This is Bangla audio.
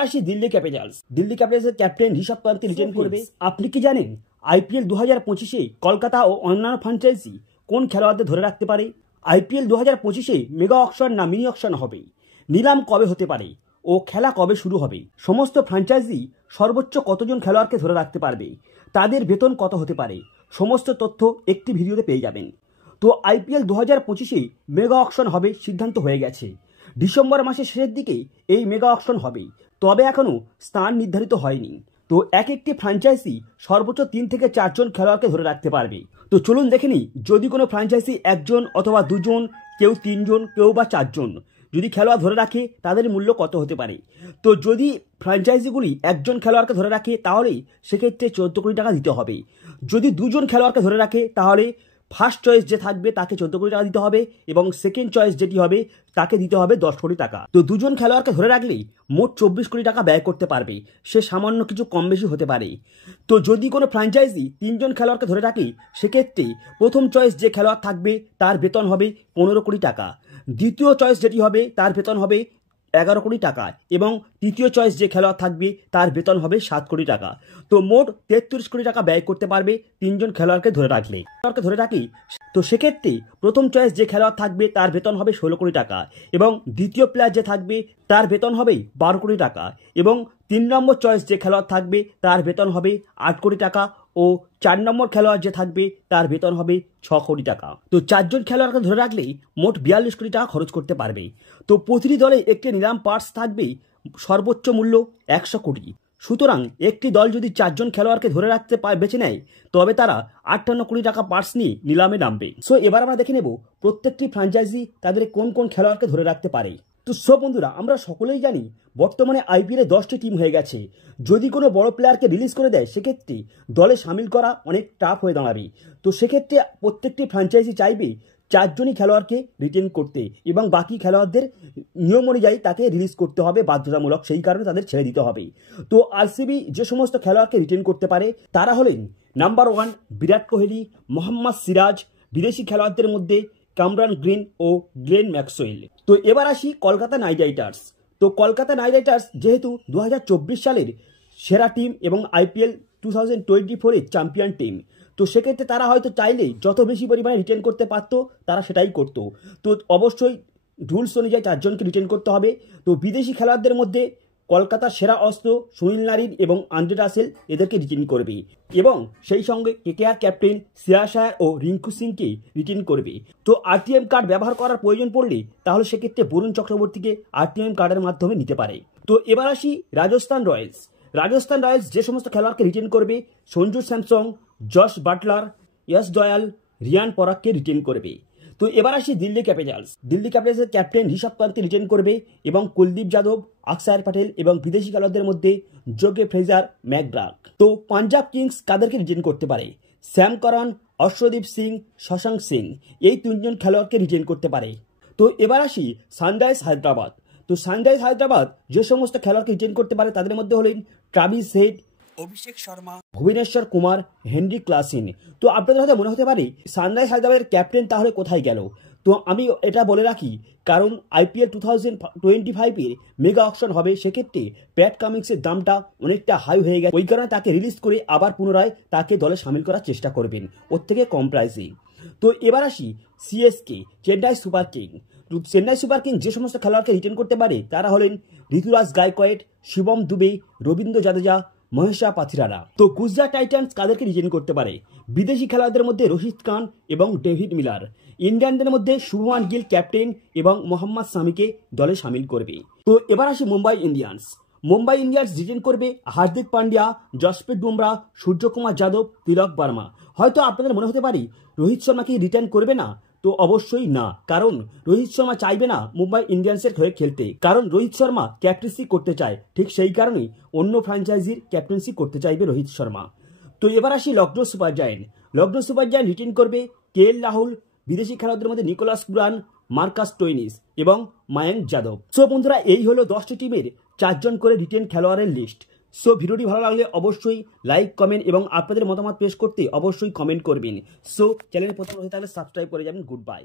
এবার আসি দিল্লি ক্যাপিটালস। দিল্লি ক্যাপিটালসের ক্যাপ্টেন ঋষভ পান্থ রিটেন করবে। আপনি কি জানেন আইপিএল 2025-এ কলকাতা ও অন্যান্য ফ্র্যাঞ্চাইজি কোন খেলোয়াড়দের ধরে রাখতে পারে? আইপিএল 2025-এ মেগা অকশন না মিনি অকশন হবে? নিলাম কবে হতে পারে ও খেলা কবে শুরু হবে? সমস্ত ফ্র্যাঞ্চাইজি সর্বোচ্চ কতজন খেলোয়াড়কে ধরে রাখতে পারবে? তাদের বেতন কত হতে পারে? সমস্ত তথ্য একটি ভিডিওতে পেয়ে যাবেন। তো আইপিএল 2025-এ মেগা অকশন হবে সিদ্ধান্ত হয়ে গেছে। ডিসেম্বর মাসের শেষের দিকে এই মেগা অকশন হবে, তবে এখনও স্থান নির্ধারিত হয়নি। তো এক একটি ফ্র্যাঞ্চাইজি সর্বোচ্চ 3 থেকে 4 জন খেলোয়াড়কে ধরে রাখতে পারবে। তো চলুন দেখে নিই, যদি কোনো ফ্র্যাঞ্চাইজি 1 জন অথবা 2 জন, কেউ 3 জন, কেউ বা 4 জন যদি খেলোয়াড় ধরে রাখে তাদের মূল্য কত হতে পারে। তো যদি ফ্র্যাঞ্চাইজিগুলি 1 জন খেলোয়াড়কে ধরে রাখে তাহলে সেক্ষেত্রে 14 কোটি টাকা দিতে হবে। যদি 2 জন খেলোয়াড়কে ধরে রাখে তাহলে ফার্স্ট চয়েস যে থাকবে তাকে 14 কোটি টাকা দিতে হবে এবং সেকেন্ড চয়েস যেটি হবে তাকে দিতে হবে 10 কোটি টাকা। তো 2 জন খেলোয়াড়কে ধরে রাখলেই মোট 24 কোটি টাকা ব্যয় করতে পারবে। সে সামান্য কিছু কম বেশি হতে পারে। তো যদি কোনো ফ্র্যাঞ্চাইজি 3 জন খেলোয়াড়কে ধরে রাখে সেক্ষেত্রে প্রথম চয়েস যে খেলোয়াড় থাকবে তার বেতন হবে 15 কোটি টাকা, দ্বিতীয় চয়েস যেটি হবে তার বেতন হবে 11 কোটি টাকা এবং তৃতীয় চয়েস যে খেলোয়াড় থাকবে তার বেতন হবে 7 কোটি টাকা। তো মোট 33 কোটি টাকা ব্যয় করতে পারবে 3 জন খেলোয়াড়কে ধরে রাখলে। খেলোয়াড়কে ধরে রাখি তো সেক্ষেত্রে প্রথম চয়েস যে খেলোয়াড় থাকবে তার বেতন হবে 16 কোটি টাকা এবং দ্বিতীয় প্লেয়ার যে থাকবে তার বেতন হবে 12 কোটি টাকা এবং 3 নম্বর চয়েস যে খেলোয়াড় থাকবে তার বেতন হবে 8 কোটি টাকা ও 4 নম্বর খেলোয়াড় যে থাকবে তার বেতন হবে 6 কোটি টাকা। তো 4 জন খেলোয়াড়কে ধরে রাখলেই মোট 42 কোটি টাকা খরচ করতে পারবে। তো প্রতিটি দলে একটি নিলাম পার্টস থাকবে, সর্বোচ্চ মূল্য 100 কোটি। সুতরাং একটি দল যদি 4 জন খেলোয়াড়কে ধরে রাখতে বেছে নেয় তবে তারা 58 কোটি টাকা পার্টস নিয়ে নিলামে নামবে। সো এবার আমরা দেখে নেব প্রত্যেকটি ফ্র্যাঞ্চাইজি তাদের কোন কোন খেলোয়াড়কে ধরে রাখতে পারে। তো সব বন্ধুরা, আমরা সকলেই জানি বর্তমানে আইপিএলে 10টি টিম হয়ে গেছে। যদি কোনো বড় প্লেয়ারকে রিলিজ করে দেয় সেক্ষেত্রে দলে সামিল করা অনেক টাফ হয়ে দাঁড়াবে। তো সেক্ষেত্রে প্রত্যেকটি ফ্র্যাঞ্চাইজি চাইবে 4 জনই খেলোয়াড়কে রিটেন করতে এবং বাকি খেলোয়াড়দের নিয়ম অনুযায়ী তাকে রিলিজ করতে হবে বাধ্যতামূলক, সেই কারণে তাদের ছেড়ে দিতে হবে। তো আরসিবি যে সমস্ত খেলোয়াড়কে রিটেন করতে পারে তারা হলেন নাম্বার 1 বিরাট কোহলি, মোহাম্মদ সিরাজ, বিদেশি খেলোয়াড়দের মধ্যে কামরান গ্রিন ও গ্লেন ম্যাক্সওয়েল। তো এবার আসি কলকাতা নাইট রাইডার্স। তো কলকাতা নাইট রাইডার্স যেহেতু 2024 সালের সেরা টিম এবং আইপিএল 2024-এর চ্যাম্পিয়ন টিম, তো সেক্ষেত্রে তারা হয়তো চাইলেই যত বেশি পরিমাণে রিটেন করতে পারতো তারা সেটাই করতো। তো অবশ্যই রুলস অনুযায়ী 4 জনকে রিটেন করতে হবে। তো বিদেশি খেলোয়াড়দের মধ্যে কলকাতার সেরা অস্ত্র সুনীল নারিন এবং আন্দ্রে রাসেল এদেরকে রিটেন করবে এবং সেই সঙ্গে কেকেআর ক্যাপ্টেন শ্রেয়াস আয়ার ও রিঙ্কু সিংকে রিটেন করবে। তো আরটিএম কার্ড ব্যবহার করার প্রয়োজন পড়লে তাহলে সেক্ষেত্রে বরুণ চক্রবর্তীকে আরটিএম কার্ডের মাধ্যমে নিতে পারে। তো এবার আসি রাজস্থান রয়্যালস। রাজস্থান রয়্যালস যে সমস্ত খেলোয়াড়কে রিটেন করবে Sanju Samson, Jos Buttler, Yash Dayal, Riyan পরাগকে রিটেন করবে। তো এবার আসি দিল্লি ক্যাপিটালস। দিল্লি ক্যাপিটালসের ক্যাপ্টেন ঋষভ পান্থকে রিটেন করবে এবং কুলদীপ যাদব, অক্ষর প্যাটেল এবং বিদেশি খেলোয়াড়দের মধ্যে জোগে ফ্রেজার, ম্যাকগ্রাথ। তো পাঞ্জাব কিংস কাদেরকে রিটেন করতে পারে? স্যাম করন, অর্শদীপ সিং, শশাঙ্ক সিং, এই 3 জন খেলোয়াড়কে রিটেন করতে পারে। তো এবার আসি সানরাইজ হায়দ্রাবাদ। তো সানরাইজ হায়দ্রাবাদ যে সমস্ত খেলোয়াড়কে রিটেন করতে পারে তাদের মধ্যে হলেন Travis head, Abhishek Sharma, Bhubaneswar Kumar, Henry ক্লাসিন। তো আপনাদের হয়তো মনে হতে পারে সানরাইজ হায়দ্রাবাদের ক্যাপ্টেন তাহলে কোথায় গেল? তো আমি এটা বলে রাখি, কারণ আইপিএল 2025-এর মেগা অকশন হবে, সেক্ষেত্রে প্যাট কামিন্সের দামটা অনেকটা হাই হয়ে গেছে, ওই কারণে তাকে রিলিজ করে আবার পুনরায় তাকে দলে সামিল করার চেষ্টা করবেন ওর থেকে কম প্রাইসে। তো এবার আসি CSK, Chennai super king. Chennai super king যে সমস্ত খেলোয়াড়কে রিটেন করতে পারে তারা হলেন ঋতুরাজ গায়কোয়াড, শিবম দুবে, রবীন্দ্র জাদেজা, মহেশা পাথিরারা। তো গুজরাট টাইটান্স কাদেরকে রিটেন করতে পারে? বিদেশি খেলোয়াড়দের মধ্যে রশিদ খান এবং ডেভিড মিলার। ইন্ডিয়ানদের মধ্যে শুভমান গিল ক্যাপ্টেন এবং মোহাম্মদ সামিকে দলে সামিল করবে। তো এবার আসি Mumbai Indians. Mumbai Indians written করবে হার্দিক পান্ডিয়া, জসপ্রীত বুমরা, সূর্যকুমার যাদব, তিলক বার্মা। হয়তো আপনাদের মনে হতে পারে রোহিত শর্মাকে রিটার্ন করবে না। তো অবশ্যই না, কারণ রোহিত শর্মা চাইবে না মুম্বাই ইন্ডিয়ান্সের হয়ে খেলতে, কারণ রোহিত শর্মা ক্যাপ্টেন্সি করতে চায়। ঠিক সেই কারণেই অন্য ফ্র্যাঞ্চাইজির ক্যাপ্টেন্সি করতে চাইবে রোহিত শর্মা। তো এবার আসি Lucknow super giant. Lucknow super giant written করবে কেএল রাহুল, বিদেশি খেলোয়াড়দের মধ্যে নিকোলাস পুরান, মার্কাস স্টোইনিস এবং মায়াঙ্ক যাদব। সো বন্ধুরা, এই হলো 10টি টিমের 4 জন করে রিটেন খেলোয়াড়ের লিস্ট। সো ভিডিওটি ভালো লাগলে অবশ্যই লাইক, কমেন্ট এবং আপনাদের মতামত পেশ করতে অবশ্যই কমেন্ট করবেন। সো চ্যানেলে প্রথম হয়ে থাকলে সাবস্ক্রাইব করে যাবেন। Good bye.